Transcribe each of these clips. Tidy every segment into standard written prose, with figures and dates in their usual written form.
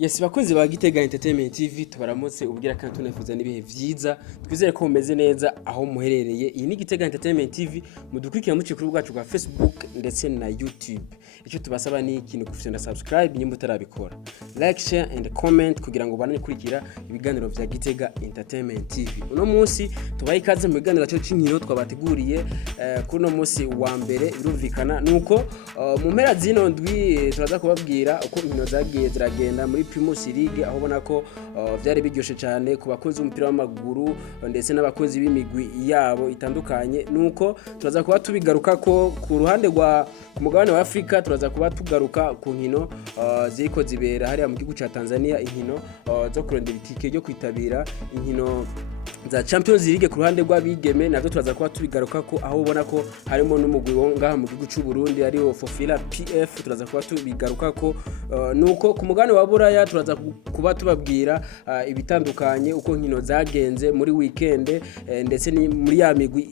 Yes, bakunzi ba Gitega Entertainment Tv tubaramutse ubwira kandi tunefuza nibihe vyiza twizere ko mumeze neza aho muherereye. Iyi ni Gitega Entertainment TV mudukurikira mu cikuru bwacu bwa Facebook ndetse na YouTube. Icyo tubasaba ni ikintu kufite na subscribe nyimbo utarabikora. Like, share and comment kugira ngo banane kurikira ibiganiro vya Gitega Entertainment TV. Uno munsi tubaye ikaze mu biganiro cyo cinkiro twabateguriye kuno munsi wa mbere birumvikana nuko mu mpera zino ndwi turaza kubabwira uko inkino zagiye ziragenda muri Primus League aho bona ko vyari biryoshe cyane ku bakozi umupira w'amaguru ndetse n'abakozi b'imigwi yabo itandukanye nuko turaza kuba tubigaruka ko ku ruhande rwa ku mugabane wa Afrika turaza kuba tugaruka ku nkino ziriko zibera hari mu gihugu ca Tanzania inkino zo kurondera itike ryo kwitabira inkino za Champions League ku ruhande rw'abigeme navyo turaza kuba tubigaruka ko aho ubona ko harimo n'umugwi wonga mu gihugu cy'u Burundi ariwo Fofila PF turaza kuba tubigaruka ko nuko ku mugabane wa Bulaya turaza kuba tubabwira ibitandukanye uko nkino zagenze muri weekend ndetse ni muri ya migwi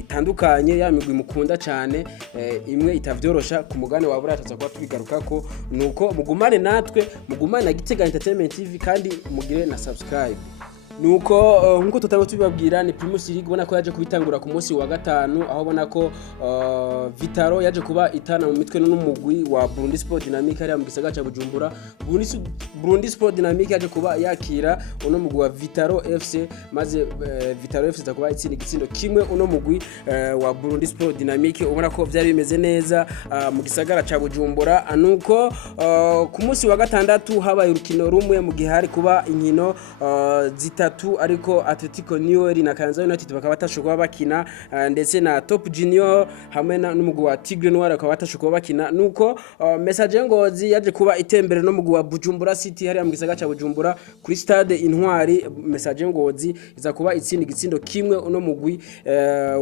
itandukanye ya migwi mukunda cyane imwe itavyorosha ku mugabane wa Bulaya turaza kuba tubigaruka ko nuko mugumane natwe mugumane na Gitega Entertainment TV kandi mugire na subscribe. Nuko nkuko tutango tubibabwira ni Primus League ubona ko yaje kubitangura ku munsi wa gatanu aho ubona ko Vitaro yaje kuba itana mu mitwe n'umugwi wa Burundi Sport Dynamic ari mu gisagara ca Bujumbura. Burundi Sport Dynamic yaje kuba yakira uno mugwi wa Vitaro FC maze Vitaro FC zakuba itsinda igitsindo kimwe uno mugwi wa Burundi Sport Dynamic ubona ko vyari bimeze neza mu gisagara ca Bujumbura. Nuko ku munsi wa gatandatu habaye urukino rumwe mu gihe hari kuba inkino zitatu ariko Atletico New na Kayanza United bakaba batashoboye bakina ndetse na Top Junior hamwe n'umugwi wa Tigre Noir bakaba batashoboye bakina nuko message ngozi yaje kuba itembere no mugwi wa Bujumbura City hari mu gisagara ca Bujumbura kuri stade Intwari message ngozi iza kuba itsinda igitsindo kimwe uno mugwi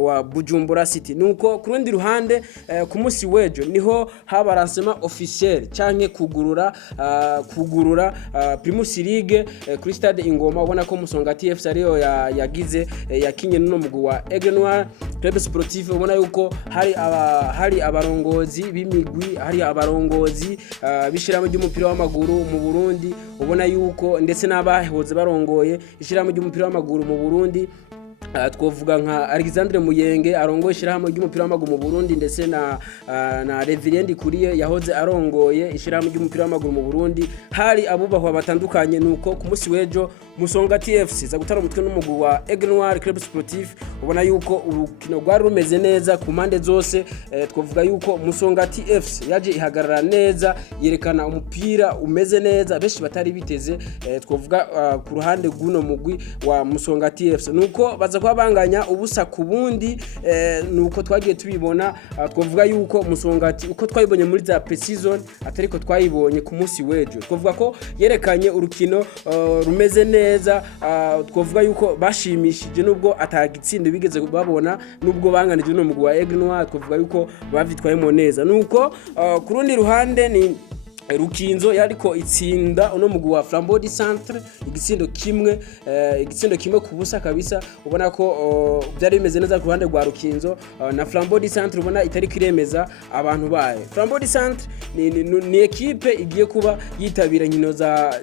wa Bujumbura City nuko ku rundi ruhande ku munsi wejo niho haba lancement officiel canke kugurura Primus League kuri stade Ingoma ubona ko Musongati FC ariyo yagize yakinye no mugwi wa Aigle Noir Club Sportif ubona yuko hari abarongozi b'imigwi hari abarongozi bishiramo ry'umupira w'amaguru mu Burundi ubona yuko ndetse n'abahoze barongoye ishiramo ry'umupira w'amaguru mu Burundi twovuga nka Alexandre Muyenge arongoye ishirahamwe ry'umupira w'amaguru mu Burundi ndetse na Reverend Kuri yahoze arongoye ishirahamwe ry'umupira w'amaguru mu Burundi hari abubahwa batandukanye nuko ku munsi wejo Musongati FC za gutara umutwe n'umugwi wa Aigle Noir Club Sportif ubona yuko urukino rwari rumeze neza ku mande zose twovuga yuko Musongati FC yaje ihagarara neza yerekana umupira umeze neza beshi batari biteze twovuga ku ruhande guno mugwi wa Musongati FC nuko baza kwa banganya ubusa ku bundi nuko twagiye tubibona twavuga yuko Musongati uko twayibonye muri za pre-season atariko twayibonye ku munsi wejo twavuga ko yerekanye urukino rumeze neza twavuga yuko bashimishije nubwo atagitsindo bigeze babona nubwo banganije no mugwi wa Aigle Noir twavuga yuko bavitwayemo neza nuko ku rundi ruhande ni Rukinzo yariko itsinda uno mugwi wa Flambeau du Centre igitsindo kimwe kubusa kabisa ubona ko byari bimeze neza ku ruhande rwa Rukinzo na Flambeau du Centre ubona itari kiremeza abantu baye. Flambeau du Centre ni equipe igiye kuba yitabira nkino za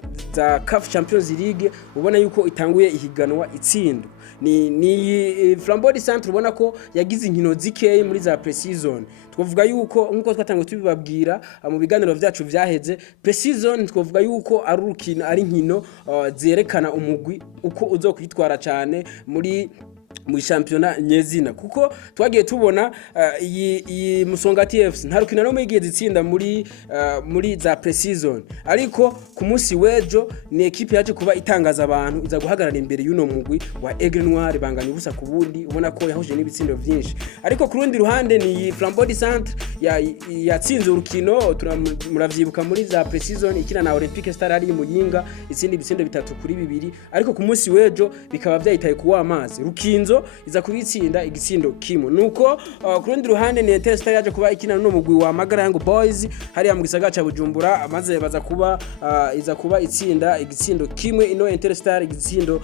CAF Champions League ubona yuko itanguye ihiganwa itsindo ni Flambeau du Centre ubona ko yagize inkino zikeye muri za pre-season twavuga yuko nkuko twatangiye tubibabwira mu biganiro vyacu vyaheze pre-season twavuga yuko ari urukino ari nkino zerekana umugwi uko uzokwitwara cyane muri championnat nyezina kuko twagiye tubona iyi Musongati FC nta rukino no mugiye zitsinda muri za pre-season ariko ku munsi wejo ni equipe yaje kuba itangaza abantu iza guhagarara imbere y'uno mugwi wa Aigle Noir banganya ubusa ku bundi ubona ko yahuje n'ibitsindo byinshi ariko ku rundi ruhande ni Flambeau du Centre yatsinze urukino muravyibuka muri za pre-season ikina na Olympique Star ari mu Yinga itsindi bitsindo 3-2 ariko ku munsi wejo bikaba byahitaye kuwa amazi Rukinzo Rukinzo iza kubitsinda igitsindo kimwe nuko ku rundi ruhande ni Interstar yaje kuba ikina no mugwi wa Magarango Boys hariya mu gisagara ca Bujumbura maze baza kuba iza kuba itsinda igitsindo kimwe ino Interstar igitsindo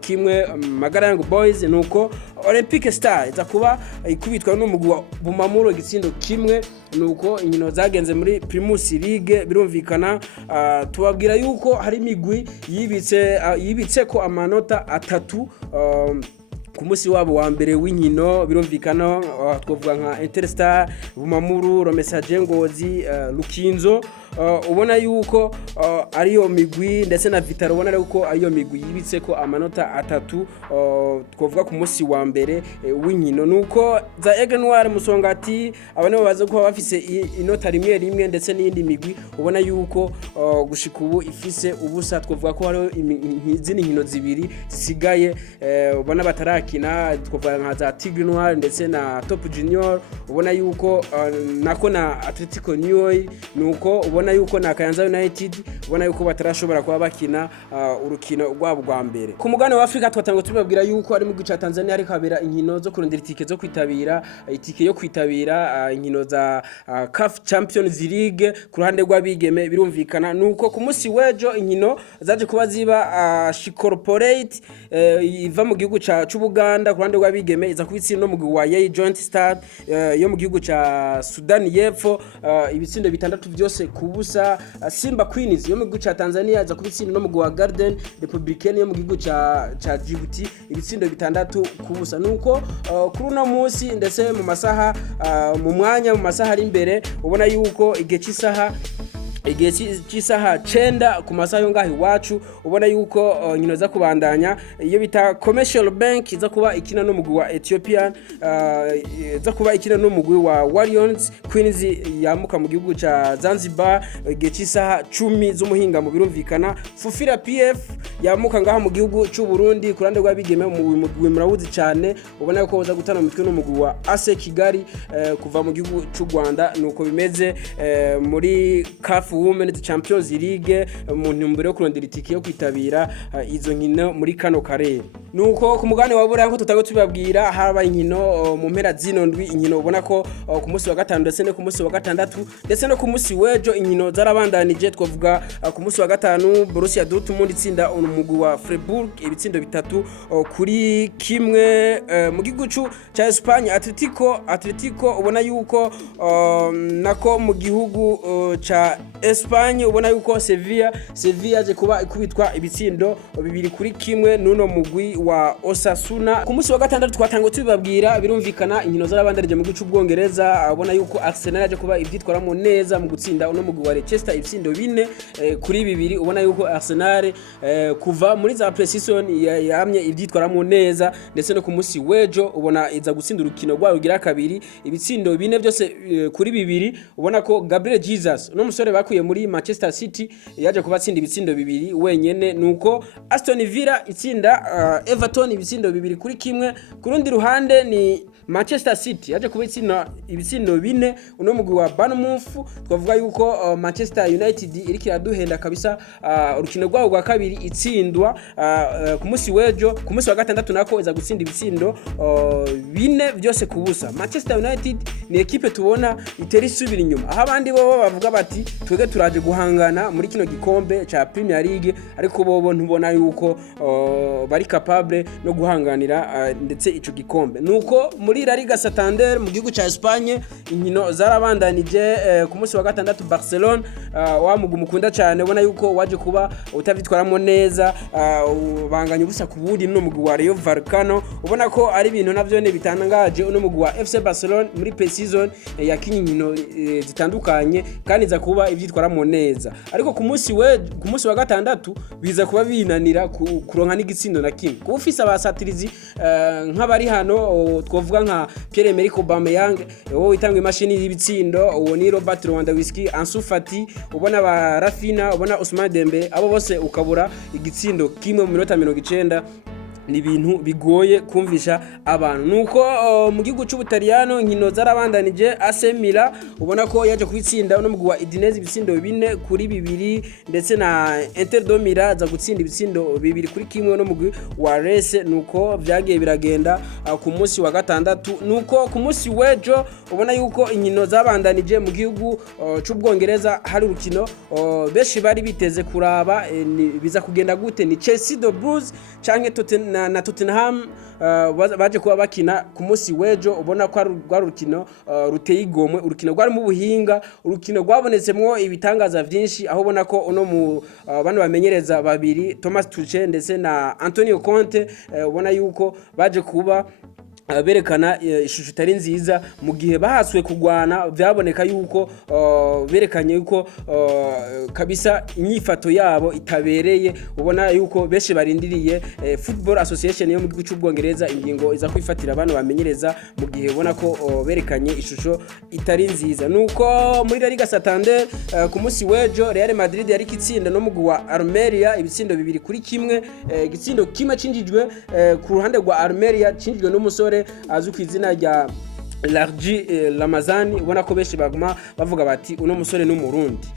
kimwe Magarango Boys nuko Olympic Star iza kuba ikubitwa no mugwi wa Bumamuro igitsindo kimwe nuko inkino zagenze muri Primus League birumvikana tubabwira yuko hari imigwi yibitse ko amanota atatu ku munsi wabo wa mbere w'inkino birumvikana twavuga nka Interstar Bumamuru Romesaje Ngozi Rukinzo ubona yuko ariyo migwi ndetse na Vitaro ubona yuko ariyo migwi yibitse ko amanota atatu twavuga ku munsi wa mbere w'inkino nuko za Aigle Noir Musongati abane baza kuba bafise inota rimwe ndetse n'indi migwi ubona yuko gushika ubu ifise ubusa twavuga ko hari izindi nkino zibiri zisigaye ubona batarakina twavuga nka za Tigre Noir ndetse na Top Junior ubona yuko nako na Atletico New nuko ubona yuko na Kayanza United ubona yuko batarashobora kuba bakina urukino rwabo rwa mbere ku mugane wa Afrika twatango tubabwira yuko ari mu gice Tanzania ari kabera inkino zo kurondera itike zo kwitabira itike yo kwitabira inkino za CAF Champions League ku ruhande rw'abigeme birumvikana nuko ku munsi wejo inkino zaje kuba ziba Corporate iva mu gihugu cy'u Buganda ku ruhande rw'abigeme iza kubitsinda no mu wa Yei Joint Stars yo mu gihugu ca Sudan y'Epfo ibitsindo bitandatu byose kubusa Simba Queens yo mu gihugu ca Tanzania iza kubitsinda no mu wa Garden Republican yo mu gihugu ca Djibouti ibitsindo bitandatu kubusa nuko kuri uno munsi ndetse mu masaha mu mwanya mu masaha ari imbere ubona yuko igihe cy'isaha 9 ku masaha yo ngaho iwacu ubona yuko nkino za kubandanya iyo bita Commercial Bank iza kuba ikina no mugwi wa Ethiopian iza kuba ikina no mugwi wa Warriors Queens yamuka mu gihugu ca Zanzibar igihe cy'isaha 10 z'umuhinga mu birumvikana Fufira PF yamuka ngaha mu gihugu cy'u Burundi kurande rw'abigeme mu mugwi murawuzi cyane ubona yuko baza gutana umutwe no mugwi wa AC Kigali kuva mu gihugu cy'u Rwanda nuko bimeze muri CAF Women's Champions League mu ntumbero yo kurondera itike yo kwitabira izo nkino muri kano karere nuko ku mugane wa Bulaya ko tutago tubabwira haba inkino mu mpera zino ndwi inkino ubona ko ku munsi wa gatanu ndetse no ku munsi wa gatandatu ndetse no ku munsi wejo inkino zarabandanije twavuga ku munsi wa gatanu Borussia Dortmund itsinda umugwi wa Freiburg ibitsindo bitatu kuri kimwe mu gihugu ca Espagne Atletico ubona yuko nako mu gihugu ca Espagne ubona yuko Sevilla je kuba ikubitwa ibitsindo bibiri kuri kimwe nuno mugwi wa Osasuna ku munsi wa gatandatu twatango tubabwira birumvikana inkino zarabandarije mu gihugu cy'Ubwongereza ubona yuko Arsenal je kuba ibyitwaramo neza mu gutsinda uno mugwi wa Leicester ibitsindo 4 kuri bibiri ubona yuko Arsenal kuva muri za pre-season yamye ibyitwaramo neza ndetse no ku munsi wejo ubona iza gutsinda urukino rwa rugira kabiri ibitsindo 4 byose kuri bibiri ubona ko Gabriel Jesus no musore bakuye muri Manchester City yaje kubatsinda ibitsindo bibiri wenyene nuko Aston Villa itsinda Everton ibitsindo bibiri kuri kimwe ku rundi ruhande ni Manchester City yaje kubitsinda ibitsindo 4 uno mugwi wa Bournemouth twavuga yuko Manchester United iriki yaduhenda kabisa urukino rwabo rwa kabiri itsindwa ku munsi wejo ku munsi wa gatandatu nako iza gutsinda ibitsindo 4 byose kubusa Manchester United ni equipe tubona iteri subira inyuma aho abandi bo bavuga bati twege turaje guhangana muri kino gikombe ca Premier League ariko bobo ntubona yuko bari capable no guhanganira ndetse ico gikombe nuko muri La Liga Santander mu gihugu ca Espagne inkino zarabandanije ku munsi wa gatandatu Barcelona wa mukunda cyane ubona yuko waje kuba utavitwaramo neza banganya ubusa ku budi no mugwi wa Rayo Vallecano ubona ko ari ibintu navyo ne bitangaje no mugwi wa FC Barcelona muri pre-season yakinye inkino zitandukanye kandi za kuba ivyitwaramo neza ariko ku munsi wa gatandatu biza kuba binanira kuronka n'igitsindo na kimwe ku ufisa abasatirizi nk'abari hano twovuga nka Pierre-Emerick Aubameyang wowe itanga imashini y'ibitsindo uwo ni Robert Lewandowski Ansu Fati ubona ba Rafinha ubona Ousmane Dembele abo bose ukabura igitsindo kimwe mu minota 90 ni ibintu bigoye kumvisha abantu. Nuko mu gihugu cy'Ubutaliyano nkino zarabandanije. AC Milan ubona ko yaje kubitsinda no mugwa Udinese ibitsindo 4-2 ndetse na Inter de Milan za gutsinda ibitsindo 2-1 no mugwi wa Rese. Nuko vyagiye biragenda ku munsi wa gatandatu. Nuko ku munsi wejo ubona yuko inkino zabandanije mu gihugu cy'Ubwongereza hari urukino beshi bari biteze kuraba biza kugenda gute. Ni Chelsea the Blues canke Tottenham baje kuba bakina ku munsi wejo. Ubona ko rwa rukino ruteye igomwe, urukino rwari mu buhinga, urukino rwabonetsemwo ibitangaza vyinshi, aho ubona ko uno mu bano bamenyereza babiri Thomas Tuchel ndetse na Antonio Conte ubona yuko baje kuba berekana ishusho itari nziza mu gihe bahaswe kugwana. Byaboneka yuko berekanye yuko kabisa inyifato yabo itabereye. Ubona yuko beshe barindiriye Football Association yo mu gihugu cy'Ubwongereza ingingo iza kwifatira abantu bamenyereza mu gihe ubona ko berekanye ishusho itari nziza. Nuko muri La Liga Santander ku munsi wejo Real Madrid yari kitsinda no mugwi wa Almeria ibitsindo 2-1. Igitsindo kimwe cinjijwe ku ruhande rwa Almeria cinjijwe n'umusore azwi ku izina rya Largi Lamazani. Ubona ko beshi baguma bavuga bati uno musore n'umurundi.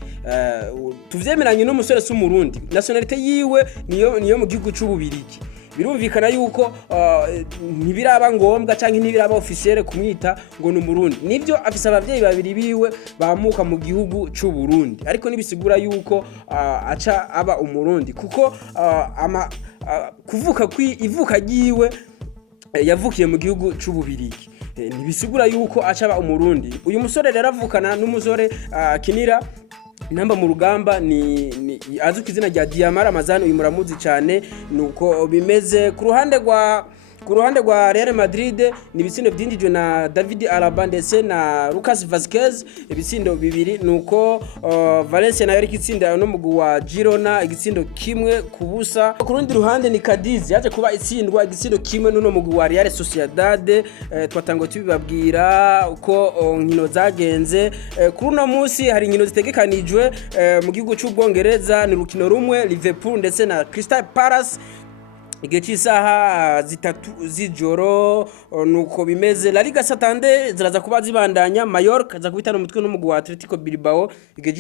Tuvyemeranye no musore s'umurundi, nationalite yiwe niyo mu gihugu cy'Ububirigi. Birumvikana yuko ntibiraba ngombwa canke ntibiraba officiel kumwita ngo n'umurundi. Nivyo afise abavyeyi babiri biwe bamuka mu gihugu cy'Uburundi, ariko nibisigura yuko aca aba umurundi kuko kuvuka ivuka giwe yavukiye mu gihugu cy'Ububirigi. Nibisigura yuko acaba umurundi. Uyu musore rero avukana n'umusore kinira namba mu rugamba ni azuka izina rya Diamara Ramazani. Uyu muramuzi cyane. Nuko bimeze ku ruhande rwa Real Madrid ni ibitsindo byinjijwe na David Alaba ndetse na Lucas Vazquez ibitsindo 2. Nuko Valencia nayo ikitsinda no mugwi wa Girona igitsindo 1-0. Ku rundi ruhande ni Cadiz yaje kuba itsindwa igitsindo 1 n'uno mugwi wa Real Sociedad. Twatango tubibabwira uko nkino zagenze. Kuri uno munsi hari nkino zitegekanijwe mu gihugu cy'Ubwongereza. Ni rukino rumwe Liverpool ndetse na Crystal Palace igihe cy'isaha 3 z'ijoro. Nuko bimeze. La Liga Santander ziraza kuba zibandanya. Mallorca za kubitana umutwe n'umugwi wa Atletico Bilbao igihe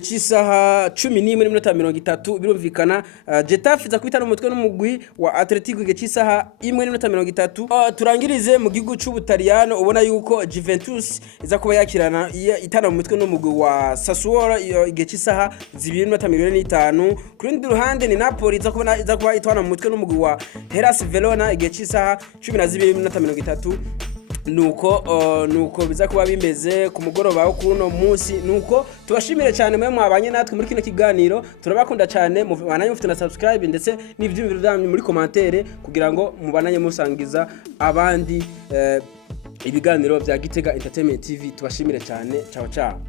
cy'isaha 11:30. Birumvikana Getafe za kubitana umutwe n'umugwi wa Atletico igihe cy'isaha 1:30. Turangirize mu gihugu cy'Ubutaliyano. Ubona yuko Juventus iza kuba yakirana itana mu mutwe n'umugwi wa Sassuolo igihe cy'isaha 2:45. Ku rundi ruhande ni Napoli iza kuba itwana mu mutwe n'umugwi wa Hellas Verona igihe cy'isaha 12:30. Nuko biza kuba bimeze ku mugoroba wo kuno munsi. Nuko tubashimire cyane mwe mwabanye natwe muri kino kiganiro. Turabakunda cyane, mubananye mufite na subscribe ndetse n'ivyumviro byanyu muri commentaire kugira ngo mubananye musangiza abandi ibiganiro bya Gitega Entertainment TV. Tubashimire cyane. Ciao ciao.